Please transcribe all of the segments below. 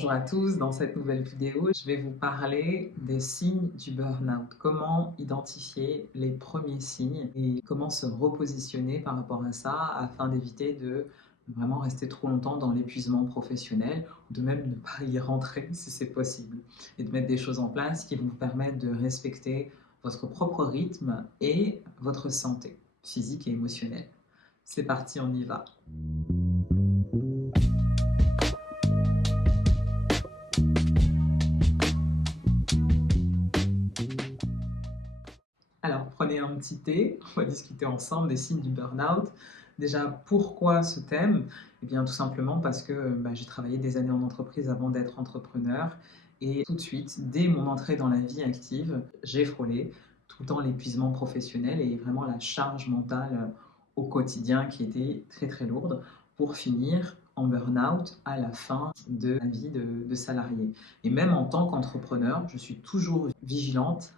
Bonjour à tous, dans cette nouvelle vidéo, je vais vous parler des signes du burn-out. Comment identifier les premiers signes et comment se repositionner par rapport à ça afin d'éviter de vraiment rester trop longtemps dans l'épuisement professionnel ou de même ne pas y rentrer si c'est possible et de mettre des choses en place qui vont vous permettre de respecter votre propre rythme et votre santé physique et émotionnelle. C'est parti, on y va. Alors, prenez un petit thé, on va discuter ensemble des signes du burn-out. Déjà, pourquoi ce thème? Eh bien, tout simplement parce que j'ai travaillé des années en entreprise avant d'être entrepreneur. Et tout de suite, dès mon entrée dans la vie active, j'ai frôlé tout le temps l'épuisement professionnel et vraiment la charge mentale au quotidien qui était très très lourde pour finir en burn-out à la fin de la vie de salarié. Et même en tant qu'entrepreneur, je suis toujours vigilante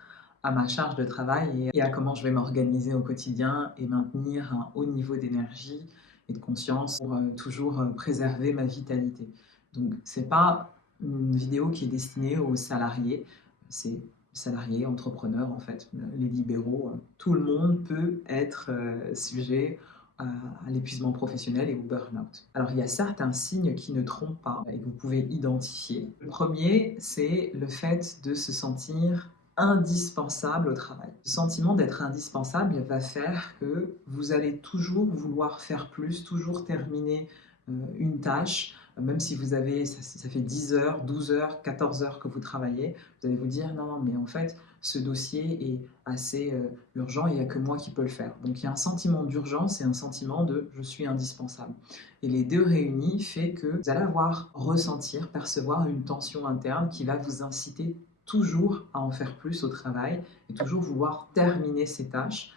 à ma charge de travail et à comment je vais m'organiser au quotidien et maintenir un haut niveau d'énergie et de conscience pour toujours préserver ma vitalité. Donc, ce n'est pas une vidéo qui est destinée aux salariés, c'est salariés, entrepreneurs en fait, les libéraux. Tout le monde peut être sujet à l'épuisement professionnel et au burn-out. Alors, il y a certains signes qui ne trompent pas et que vous pouvez identifier. Le premier, c'est le fait de se sentir indispensable au travail. Le sentiment d'être indispensable va faire que vous allez toujours vouloir faire plus, toujours terminer une tâche, même si vous avez, ça fait 10 heures, 12 heures, 14 heures que vous travaillez, vous allez vous dire non, non, mais en fait, ce dossier est assez urgent, il n'y a que moi qui peux le faire. Donc il y a un sentiment d'urgence et un sentiment de je suis indispensable. Et les deux réunis fait que vous allez avoir, ressentir, percevoir une tension interne qui va vous inciter toujours à en faire plus au travail et toujours vouloir terminer ses tâches.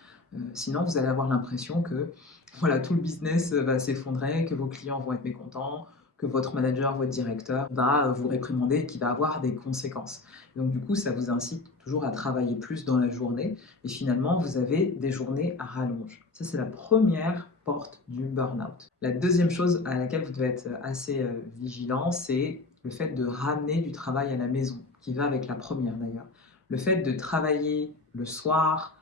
Sinon, vous allez avoir l'impression que voilà, tout le business va s'effondrer, que vos clients vont être mécontents, que votre manager, votre directeur va vous réprimander et qui va avoir des conséquences. Donc du coup, ça vous incite toujours à travailler plus dans la journée et finalement, vous avez des journées à rallonge. Ça, c'est la première porte du burn-out. La deuxième chose à laquelle vous devez être assez vigilant, c'est le fait de ramener du travail à la maison, qui va avec la première d'ailleurs. Le fait de travailler le soir,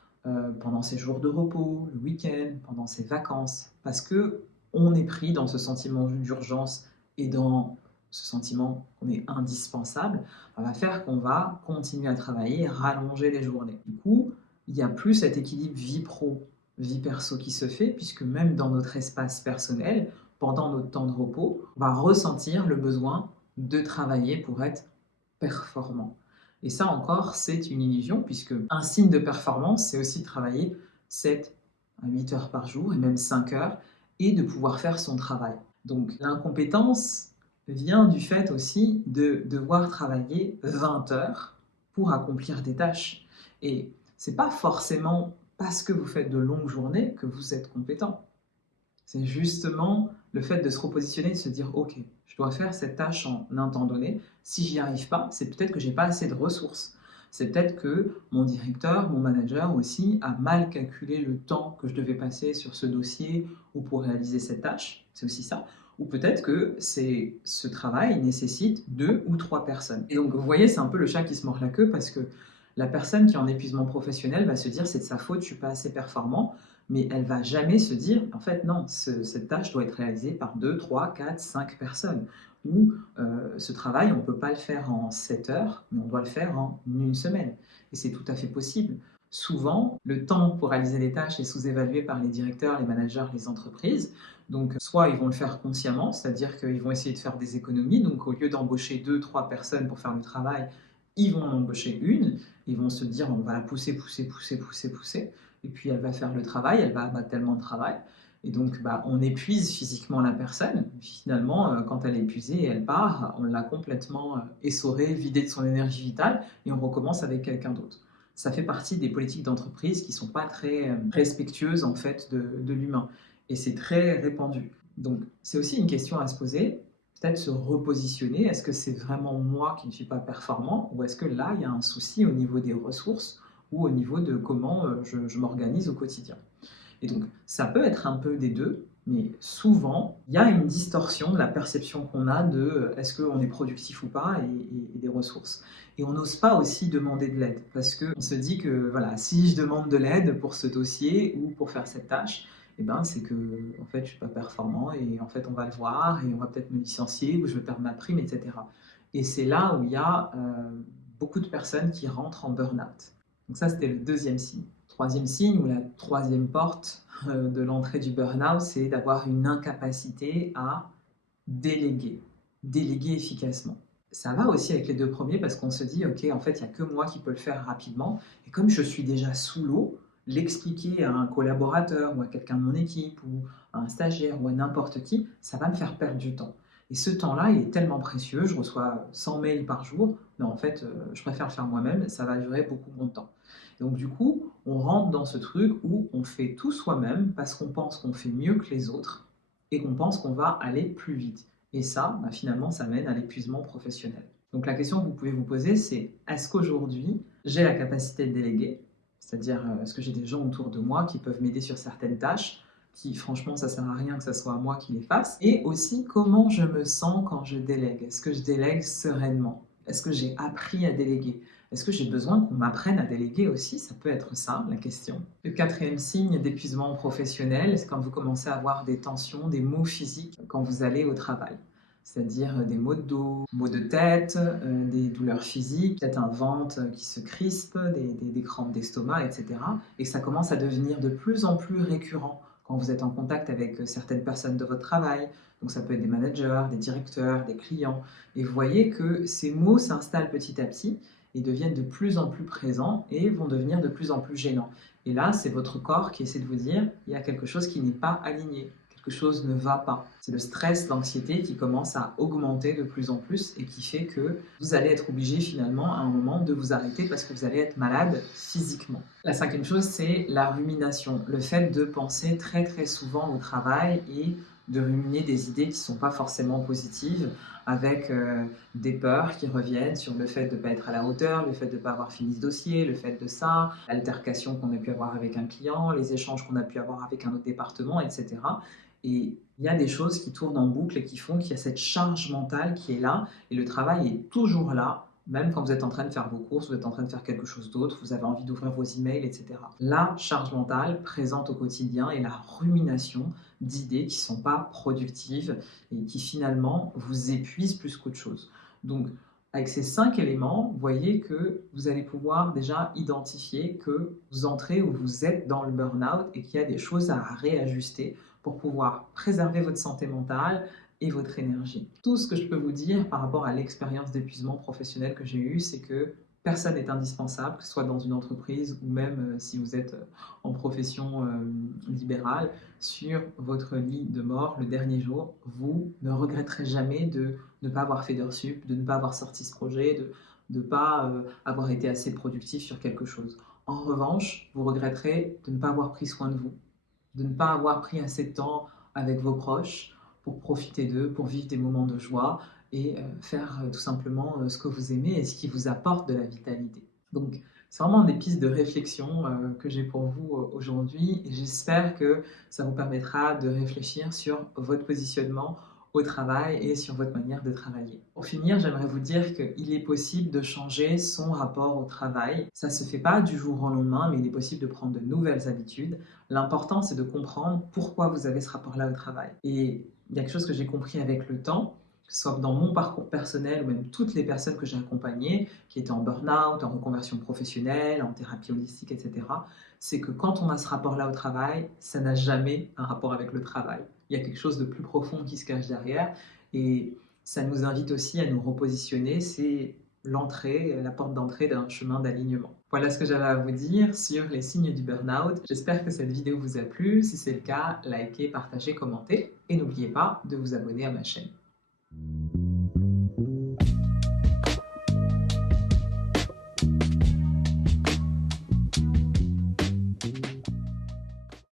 pendant ses jours de repos, le week-end, pendant ses vacances, parce que on est pris dans ce sentiment d'urgence et dans ce sentiment qu'on est indispensable, ça va faire qu'on va continuer à travailler, rallonger les journées. Du coup, il n'y a plus cet équilibre vie pro, vie perso qui se fait, puisque même dans notre espace personnel, pendant notre temps de repos, on va ressentir le besoin de travailler pour être performant. Et ça encore, c'est une illusion, puisque un signe de performance, c'est aussi de travailler 7 à 8 heures par jour, et même 5 heures, et de pouvoir faire son travail. Donc l'incompétence vient du fait aussi de devoir travailler 20 heures pour accomplir des tâches. Et c'est pas forcément parce que vous faites de longues journées que vous êtes compétent. C'est justement le fait de se repositionner, de se dire ok, je dois faire cette tâche en un temps donné. Si j'y arrive pas, c'est peut-être que j'ai pas assez de ressources. C'est peut-être que mon directeur, mon manager aussi a mal calculé le temps que je devais passer sur ce dossier ou pour réaliser cette tâche. C'est aussi ça. Ou peut-être que ce travail nécessite 2 ou 3 personnes. Et donc, vous voyez, c'est un peu le chat qui se mord la queue parce que la personne qui est en épuisement professionnel va se dire c'est de sa faute, je suis pas assez performant, mais elle va jamais se dire en fait non, cette tâche doit être réalisée par 2, 3, 4, 5 personnes. Ou ce travail, on ne peut pas le faire en 7 heures, mais on doit le faire en une semaine. Et c'est tout à fait possible. Souvent, le temps pour réaliser les tâches est sous-évalué par les directeurs, les managers, les entreprises. Donc, soit ils vont le faire consciemment, c'est-à-dire qu'ils vont essayer de faire des économies. Donc, au lieu d'embaucher 2, 3 personnes pour faire le travail, ils vont en embaucher une. Ils vont se dire on va la pousser, pousser, pousser, pousser, pousser. Et puis elle va faire le travail, elle va abattre tellement de travail. Et donc on épuise physiquement la personne. Finalement, quand elle est épuisée et elle part, on l'a complètement essorée, vidée de son énergie vitale et on recommence avec quelqu'un d'autre. Ça fait partie des politiques d'entreprise qui ne sont pas très respectueuses en fait de l'humain. Et c'est très répandu. Donc c'est aussi une question à se poser, peut-être se repositionner. Est-ce que c'est vraiment moi qui ne suis pas performant ou est-ce que là, il y a un souci au niveau des ressources ou au niveau de comment je m'organise au quotidien. Et donc, ça peut être un peu des deux, Mais souvent, il y a une distorsion de la perception qu'on a de est-ce qu'on est productif ou pas et des ressources. Et on n'ose pas aussi demander de l'aide parce qu'on se dit que voilà, si je demande de l'aide pour ce dossier ou pour faire cette tâche, eh ben, c'est que en fait, je suis pas performant et en fait, on va le voir et on va peut-être me licencier ou je vais perdre ma prime, etc. Et c'est là où il y a beaucoup de personnes qui rentrent en burn-out. Donc ça, c'était le deuxième signe. Troisième signe ou la troisième porte de l'entrée du burn-out, c'est d'avoir une incapacité à déléguer, déléguer efficacement. Ça va aussi avec les deux premiers parce qu'on se dit, ok, en fait, il n'y a que moi qui peux le faire rapidement. Et comme je suis déjà sous l'eau, l'expliquer à un collaborateur ou à quelqu'un de mon équipe ou à un stagiaire ou à n'importe qui, ça va me faire perdre du temps. Et ce temps-là, il est tellement précieux, je reçois 100 mails par jour. Non, en fait, je préfère le faire moi-même, ça va durer beaucoup moins de temps. Donc du coup, on rentre dans ce truc où on fait tout soi-même parce qu'on pense qu'on fait mieux que les autres et qu'on pense qu'on va aller plus vite. Et ça, bah, finalement, ça mène à l'épuisement professionnel. Donc la question que vous pouvez vous poser, c'est est-ce qu'aujourd'hui, j'ai la capacité de déléguer? C'est-à-dire, est-ce que j'ai des gens autour de moi qui peuvent m'aider sur certaines tâches qui, franchement, ça ne sert à rien que ce soit moi qui les fasse? Et aussi, comment je me sens quand je délègue? Est-ce que je délègue sereinement? Est-ce que j'ai appris à déléguer? Est-ce que j'ai besoin qu'on m'apprenne à déléguer aussi? Ça peut être ça, la question. Le quatrième signe d'épuisement professionnel, c'est quand vous commencez à avoir des tensions, des maux physiques quand vous allez au travail. C'est-à-dire des maux de dos, maux de tête, des douleurs physiques, peut-être un ventre qui se crispe, des crampes d'estomac, etc. Et que ça commence à devenir de plus en plus récurrent quand vous êtes en contact avec certaines personnes de votre travail. Donc ça peut être des managers, des directeurs, des clients. Et vous voyez que ces maux s'installent petit à petit et deviennent de plus en plus présents et vont devenir de plus en plus gênants. Et là, c'est votre corps qui essaie de vous dire, il y a quelque chose qui n'est pas aligné, quelque chose ne va pas. C'est le stress, l'anxiété qui commence à augmenter de plus en plus et qui fait que vous allez être obligé finalement à un moment de vous arrêter parce que vous allez être malade physiquement. La cinquième chose, c'est la rumination, le fait de penser très très souvent au travail et de ruminer des idées qui ne sont pas forcément positives, avec des peurs qui reviennent sur le fait de ne pas être à la hauteur, le fait de ne pas avoir fini ce dossier, le fait de ça, l'altercation qu'on a pu avoir avec un client, les échanges qu'on a pu avoir avec un autre département, etc. Et il y a des choses qui tournent en boucle et qui font qu'il y a cette charge mentale qui est là, et le travail est toujours là, même quand vous êtes en train de faire vos courses, vous êtes en train de faire quelque chose d'autre, vous avez envie d'ouvrir vos emails, etc. La charge mentale présente au quotidien et la rumination d'idées qui ne sont pas productives et qui finalement vous épuisent plus qu'autre chose. Donc, avec ces 5 éléments, vous voyez que vous allez pouvoir déjà identifier que vous entrez ou vous êtes dans le burn-out et qu'il y a des choses à réajuster pour pouvoir préserver votre santé mentale et votre énergie. Tout ce que je peux vous dire par rapport à l'expérience d'épuisement professionnel que j'ai eue, c'est que personne n'est indispensable, que ce soit dans une entreprise ou même si vous êtes en profession libérale, sur votre lit de mort le dernier jour, vous ne regretterez jamais de ne pas avoir fait d'heures sup, de ne pas avoir sorti ce projet, de ne pas avoir été assez productif sur quelque chose. En revanche, vous regretterez de ne pas avoir pris soin de vous, de ne pas avoir pris assez de temps avec vos proches pour profiter d'eux, pour vivre des moments de joie et faire tout simplement ce que vous aimez et ce qui vous apporte de la vitalité. Donc, c'est vraiment des pistes de réflexion que j'ai pour vous aujourd'hui et j'espère que ça vous permettra de réfléchir sur votre positionnement au travail et sur votre manière de travailler. Pour finir, j'aimerais vous dire qu'il est possible de changer son rapport au travail. Ça ne se fait pas du jour au lendemain, mais il est possible de prendre de nouvelles habitudes. L'important, c'est de comprendre pourquoi vous avez ce rapport-là au travail. Et il y a quelque chose que j'ai compris avec le temps, que ce soit dans mon parcours personnel ou même toutes les personnes que j'ai accompagnées, qui étaient en burn-out, en reconversion professionnelle, en thérapie holistique, etc., c'est que quand on a ce rapport-là au travail, ça n'a jamais un rapport avec le travail. Il y a quelque chose de plus profond qui se cache derrière et ça nous invite aussi à nous repositionner. C'est l'entrée, la porte d'entrée d'un chemin d'alignement. Voilà ce que j'avais à vous dire sur les signes du burn-out. J'espère que cette vidéo vous a plu. Si c'est le cas, likez, partagez, commentez et n'oubliez pas de vous abonner à ma chaîne.